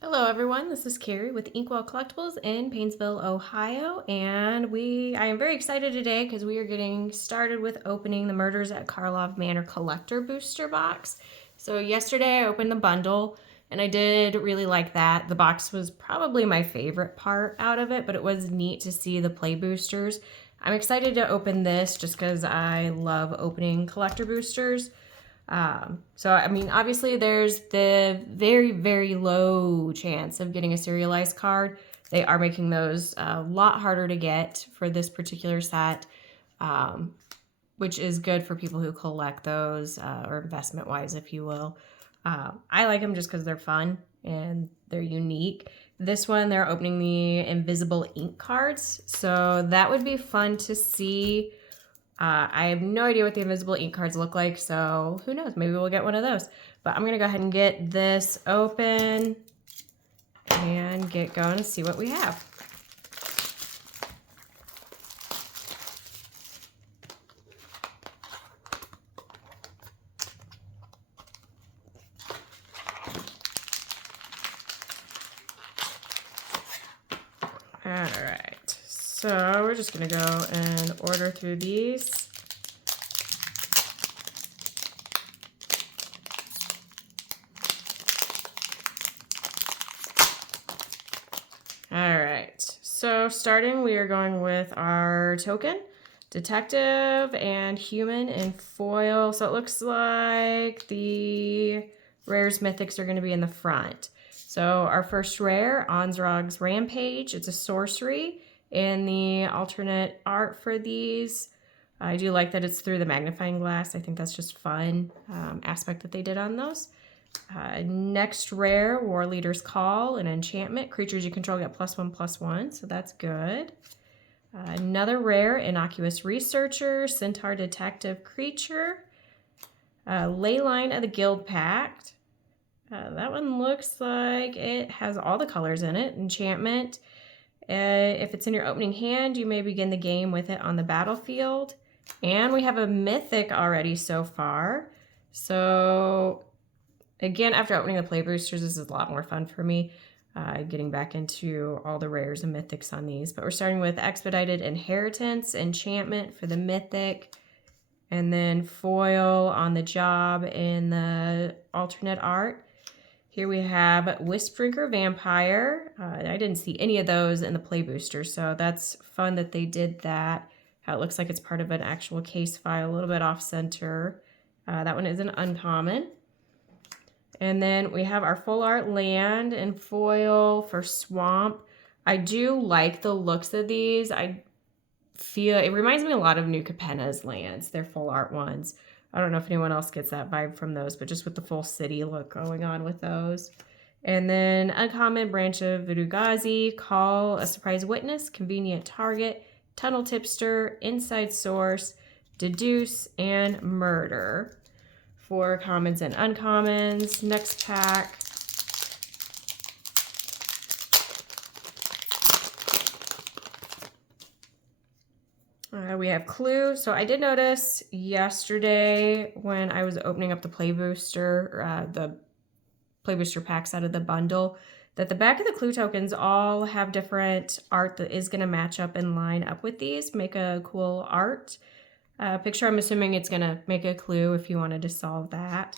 Hello everyone, this is Carrie with Inkwell Collectibles in Painesville, Ohio, and I am very excited today because we are getting started with opening the Murders at Karlov Manor Collector Booster box. So yesterday I opened the bundle and I did really like that. The box was probably my favorite part out of it, but it was neat to see the play boosters. I'm excited to open this just because I love opening collector boosters. So, I mean, obviously there's the very, very low chance of getting a serialized card. They are making those a lot harder to get for this particular set, which is good for people who collect those or investment-wise, if you will. I like them just because they're fun and they're unique. This one, they're opening the invisible ink cards, so that would be fun to see. I have no idea what the invisible ink cards look like, so who knows? Maybe we'll get one of those. But I'm going to go ahead and get this open and get going and see what we have. All right, so we're just going to go and order through these. All right, so starting, we are going with our token, detective, and human in foil. So it looks like the rares mythics are going to be in the front. So our first rare, Onzrog's Rampage. It's a sorcery. And the alternate art for these, I do like that it's through the magnifying glass. I think that's just fun aspect that they did on those. Next rare, War Leader's Call, an enchantment. Creatures you control get +1/+1, so that's good. Another rare, Innocuous Researcher, Centaur Detective Creature. Leyline of the Guild Pact. That one looks like it has all the colors in it. Enchantment. If it's in your opening hand, you may begin the game with it on the battlefield. And we have a mythic already so far. So again, after opening the play boosters, this is a lot more fun for me, getting back into all the rares and mythics on these. But we're starting with Expedited Inheritance, Enchantment for the mythic, and then foil on the job in the alternate art. Here we have Wisprigger Vampire. I didn't see any of those in the play booster, so that's fun that they did that. How it looks like it's part of an actual case file, a little bit off center. That one is an uncommon. And then we have our full art land and foil for swamp. I do like the looks of these. I feel it reminds me a lot of New Capenna's lands, their full art ones. I don't know if anyone else gets that vibe from those, but just with the full city look going on with those. And then uncommon, Branch of Vudugazi, Call a Surprise Witness, Convenient Target, Tunnel Tipster, Inside Source, Deduce, and Murder. For commons and uncommons. Next pack. We have Clue. So I did notice yesterday when I was opening up the play booster packs out of the bundle, that the back of the Clue tokens all have different art that is going to match up and line up with these, make a cool art. Picture, I'm assuming it's going to make a clue if you wanted to solve that.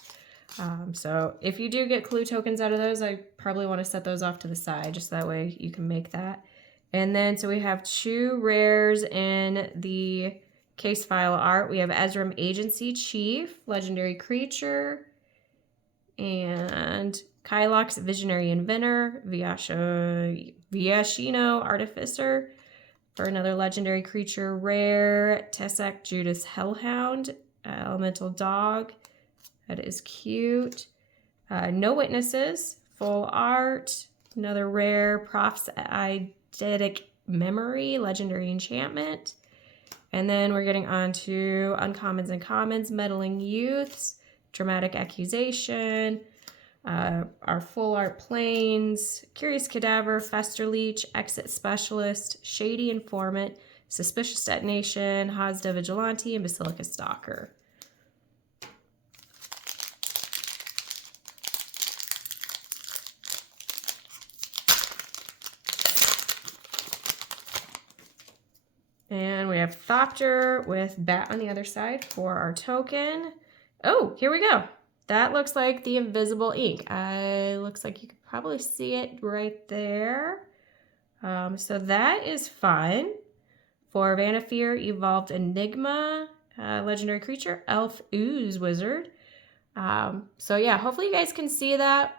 So if you do get clue tokens out of those, I probably want to set those off to the side, just that way you can make that. And then, so we have two rares in the case file art. We have Ezram Agency Chief, Legendary Creature, and Kylox Visionary Inventor, Viashino Artificer. For another legendary creature rare, Tessak Judas Hellhound, Elemental Dog. That is cute. No Witnesses, full art. Another rare, Proph's Eidetic Memory, legendary enchantment. And then we're getting on to uncommons and commons, Meddling Youths, Dramatic Accusation, our full art planes, Curious Cadaver, Fester Leech, Exit Specialist, Shady Informant, Suspicious Detonation, Hazda Vigilante, and Basilica Stalker. And we have Thopter with Bat on the other side for our token. Oh, here we go. That looks like the invisible ink. Looks like you could probably see it right there. So that is fun. For Vanafear, Evolved Enigma, Legendary Creature, Elf Ooze Wizard. So yeah, hopefully you guys can see that.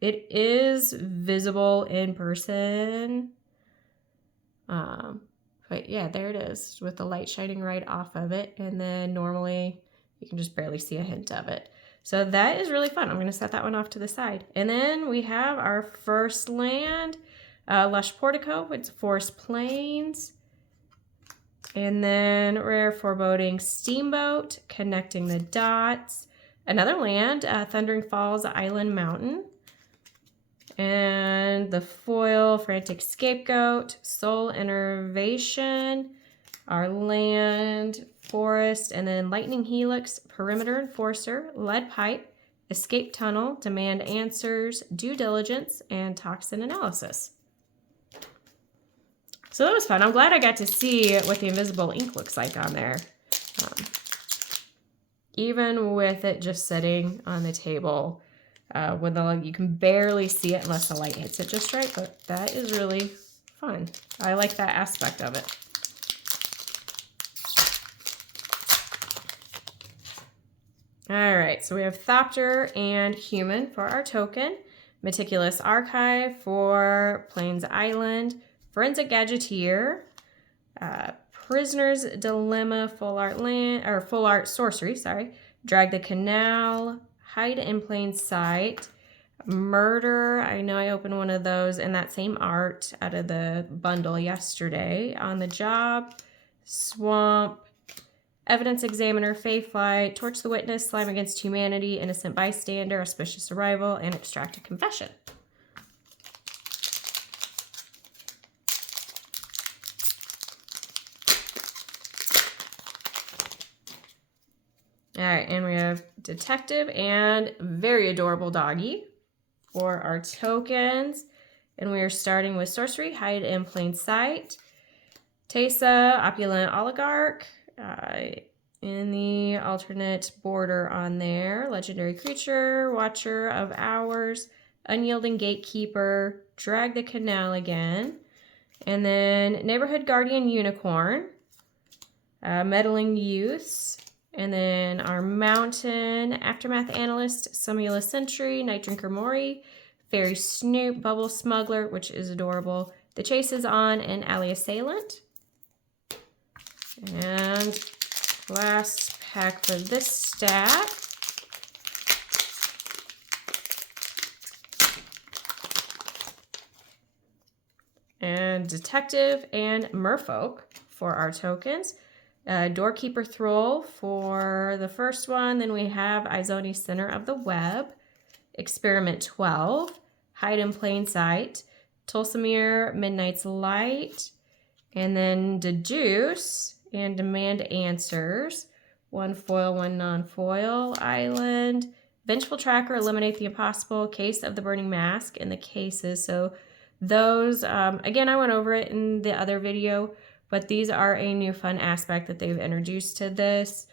It is visible in person. But yeah, there it is with the light shining right off of it. And then normally you can just barely see a hint of it. So that is really fun. I'm going to set that one off to the side. And then we have our first land, Lush Portico with Forest Plains. And then Rare Foreboding Steamboat, Connecting the Dots. Another land, Thundering Falls Island Mountain. And the foil, Frantic Scapegoat, Soul Innervation, our land, Forest, and then Lightning Helix, Perimeter Enforcer, Lead Pipe, Escape Tunnel, Demand Answers, Due Diligence, and Toxin Analysis. So that was fun. I'm glad I got to see what the invisible ink looks like on there. Even with it just sitting on the table, you can barely see it unless the light hits it just right, but that is really fun. I like that aspect of it. All right, so we have Thopter and Human for our token, Meticulous Archive for Plains Island, Forensic Gadgeteer, Prisoner's Dilemma, Full Art Sorcery, Drag the Canal, Hide in Plain Sight, Murder. I know I opened one of those in that same art out of the bundle yesterday. On the Job, Swamp, Evidence Examiner, Fayfly, Torch the Witness, Slime Against Humanity, Innocent Bystander, Auspicious Arrival, and Extract a Confession. All right, and we have Detective and very adorable doggy for our tokens. And we are starting with Sorcery, Hide in Plain Sight, Teysa, Opulent Oligarch, in the alternate border on there, Legendary Creature, Watcher of Hours, Unyielding Gatekeeper, Drag the Canal again, and then Neighborhood Guardian Unicorn, Meddling Youths, and then our Mountain, Aftermath Analyst, Sumula Sentry, Night Drinker Mori, Fairy Snoop, Bubble Smuggler, which is adorable, The Chase is On, and Alley Assailant. And last pack for this stack. And Detective and Merfolk for our tokens. Doorkeeper Thrall for the first one. Then we have Izoni, Center of the Web. Experiment 12. Hide in Plain Sight. Tulsamere, Midnight's Light. And then Deduce and Demand Answers. One foil, one non-foil. Island. Vengeful Tracker, Eliminate the Impossible. Case of the Burning Mask, and the cases. So those, again, I went over it in the other video, but these are a new fun aspect that they've introduced to this.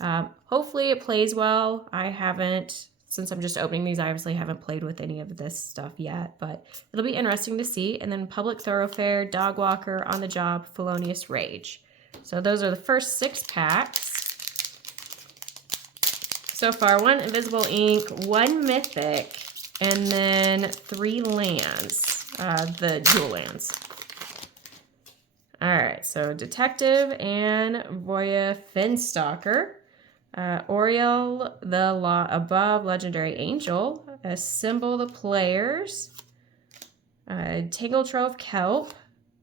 Hopefully it plays well. I haven't, since I'm just opening these, I obviously haven't played with any of this stuff yet, but it'll be interesting to see. And then Public Thoroughfare, Dog Walker, On the Job, Felonious Rage. So those are the first 6 packs. So far, 1 Invisible Ink, 1 Mythic, and then 3 lands, the dual lands. All right, so Detective and Voya Finstalker. Oriel, The Law Above, Legendary Angel. Assemble the Players. Tangle Trove Kelp.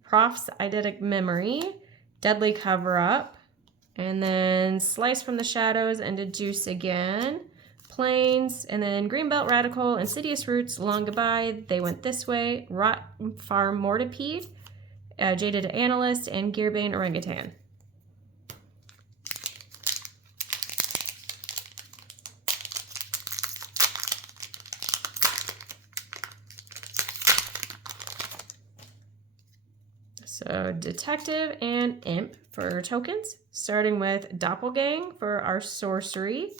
Prof's Eidetic Memory. Deadly Cover-Up. And then Slice from the Shadows and Deduce again. Plains, and then Greenbelt Radical, Insidious Roots, Long Goodbye, They Went This Way, Rot Farm Mortipede, Jaded Analyst, and Gearbane Orangutan. So Detective and Imp for tokens, starting with Doppelgang for our sorcery.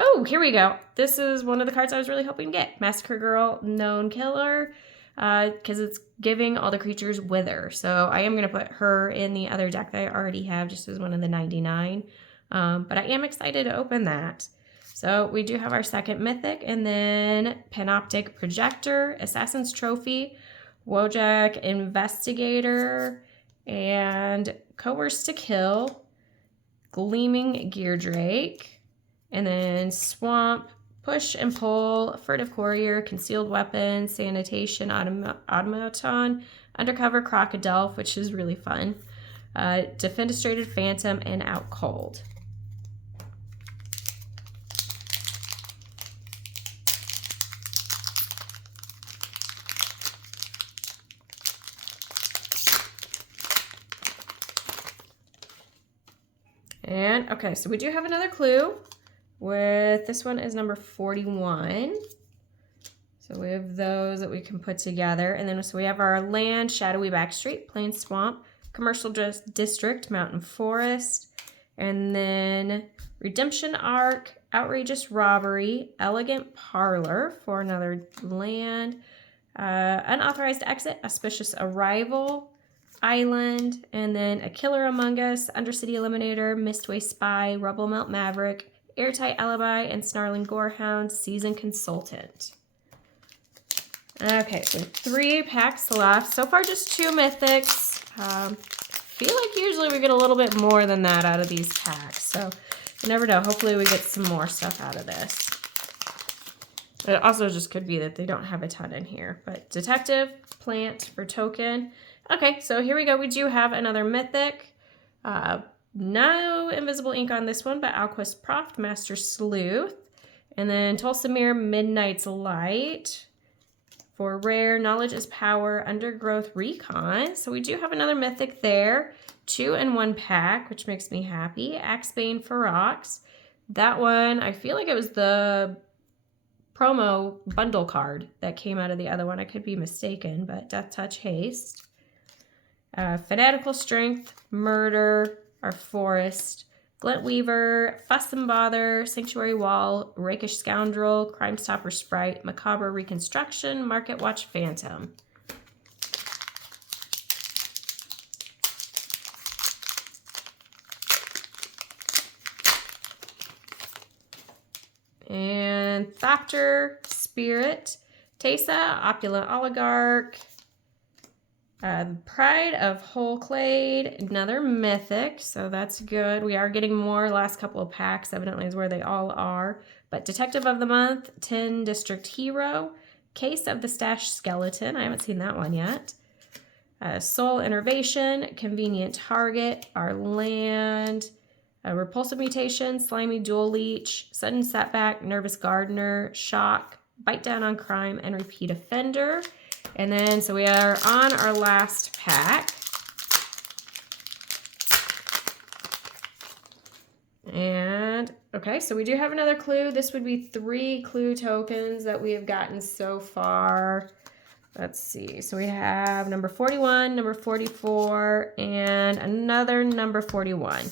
Oh, here we go. This is one of the cards I was really hoping to get. Massacre Girl, Known Killer, because it's giving all the creatures Wither. So I am going to put her in the other deck that I already have, just as one of the 99. But I am excited to open that. So we do have our second Mythic, and then Panoptic Projector, Assassin's Trophy, Wojak Investigator, and Coerced to Kill, Gleaming Geardrake, and then Swamp, Push and Pull, Furtive Courier, Concealed Weapon, Sanitation Automaton, Undercover Crocodile, which is really fun, Defenestrated Phantom, and Out Cold. And okay, so we do have another clue. With this one is number 41. So we have those that we can put together. And then so we have our land, Shadowy Backstreet, Plain Swamp, Commercial District, Mountain Forest, and then Redemption Arc, Outrageous Robbery, Elegant Parlor for another land, Unauthorized Exit, Auspicious Arrival, Island, and then A Killer Among Us, Undercity Eliminator, Mistway Spy, Rubble Melt Maverick, Airtight Alibi, and Snarling Gorehound, Season Consultant. Okay, so 3 packs left. So far, just 2 mythics. Feel like usually we get a little bit more than that out of these packs. So you never know. Hopefully we get some more stuff out of this. It also just could be that they don't have a ton in here. But Detective, Plant for token. Okay, so here we go. We do have another mythic. No invisible ink on this one, but Alquist Proft, Master Sleuth. And then Tulsamir, Midnight's Light. For rare, Knowledge is Power, Undergrowth Recon. So we do have another mythic there. 2 in 1 pack, which makes me happy. Axebane Ferox. That one, I feel like it was the promo bundle card that came out of the other one. I could be mistaken, but Death Touch Haste. Fanatical Strength, Murder, our Forest, Glint Weaver, Fuss and Bother, Sanctuary Wall, Rakish Scoundrel, Crime Stopper Sprite, Macabre Reconstruction, Market Watch Phantom. And Thopter, Spirit, Teysa, Opulent Oligarch, Pride of Holclade, another mythic, so that's good. We are getting more. Last couple of packs evidently is where they all are. But Detective of the Month, 10 District Hero, Case of the Stash Skeleton, I haven't seen that one yet. Soul Innervation, Convenient Target, our land, Repulsive Mutation, Slimy Dual Leech, Sudden Setback, Nervous Gardener, Shock, Bite Down on Crime, and Repeat Offender. And then, so we are on our last pack. And, okay, so we do have another clue. This would be 3 clue tokens that we have gotten so far. Let's see. So we have number 41, number 44, and another number 41.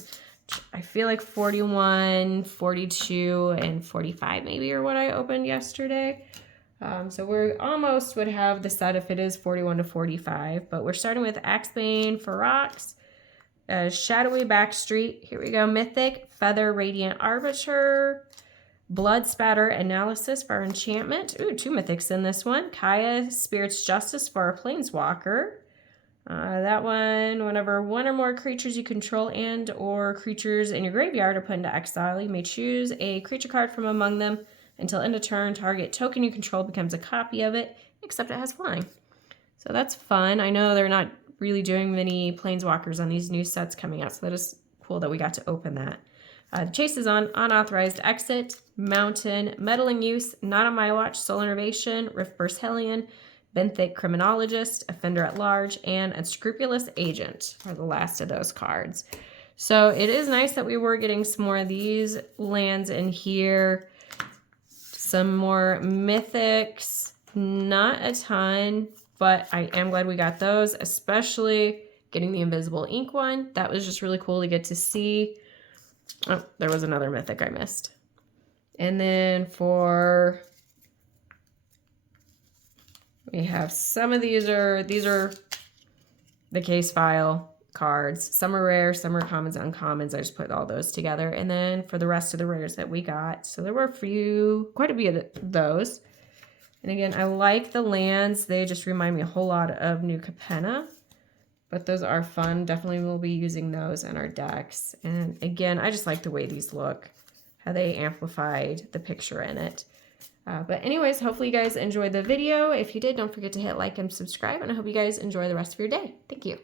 I feel like 41, 42, and 45 maybe are what I opened yesterday. So we almost would have the set if it is 41 to 45, but we're starting with Axebane Ferox, Shadowy Backstreet, here we go, Mythic, Feather Radiant Arbiter, Blood Spatter Analysis for our enchantment. Ooh, 2 mythics in this one. Kaya, Spirit's Justice for our Planeswalker. That one, whenever 1 or more creatures you control and or creatures in your graveyard are put into exile, you may choose a creature card from among them. Until end of turn, target token you control becomes a copy of it, except it has flying. So that's fun. I know they're not really doing many Planeswalkers on these new sets coming out, so that is cool that we got to open that. The chase is on Unauthorized Exit, Mountain, Meddling Use, Not on My Watch, Soul Innervation, Riftburst Hellion, Benthic Criminologist, Offender at Large, and Unscrupulous Agent are the last of those cards. So it is nice that we were getting some more of these lands in here. Some more mythics, not a ton, but I am glad we got those, especially getting the invisible ink one. That was just really cool to get to see. Oh, there was another mythic I missed. And then for, we have some of these are the case file cards. Some are rare, some are commons, uncommons. I just put all those together. And then for the rest of the rares that we got, so there were quite a few of those. And again, I like the lands. They just remind me a whole lot of New Capenna. But those are fun. Definitely will be using those in our decks. And again, I just like the way these look, how they amplified the picture in it. But anyways, hopefully you guys enjoyed the video. If you did, don't forget to hit like and subscribe. And I hope you guys enjoy the rest of your day. Thank you.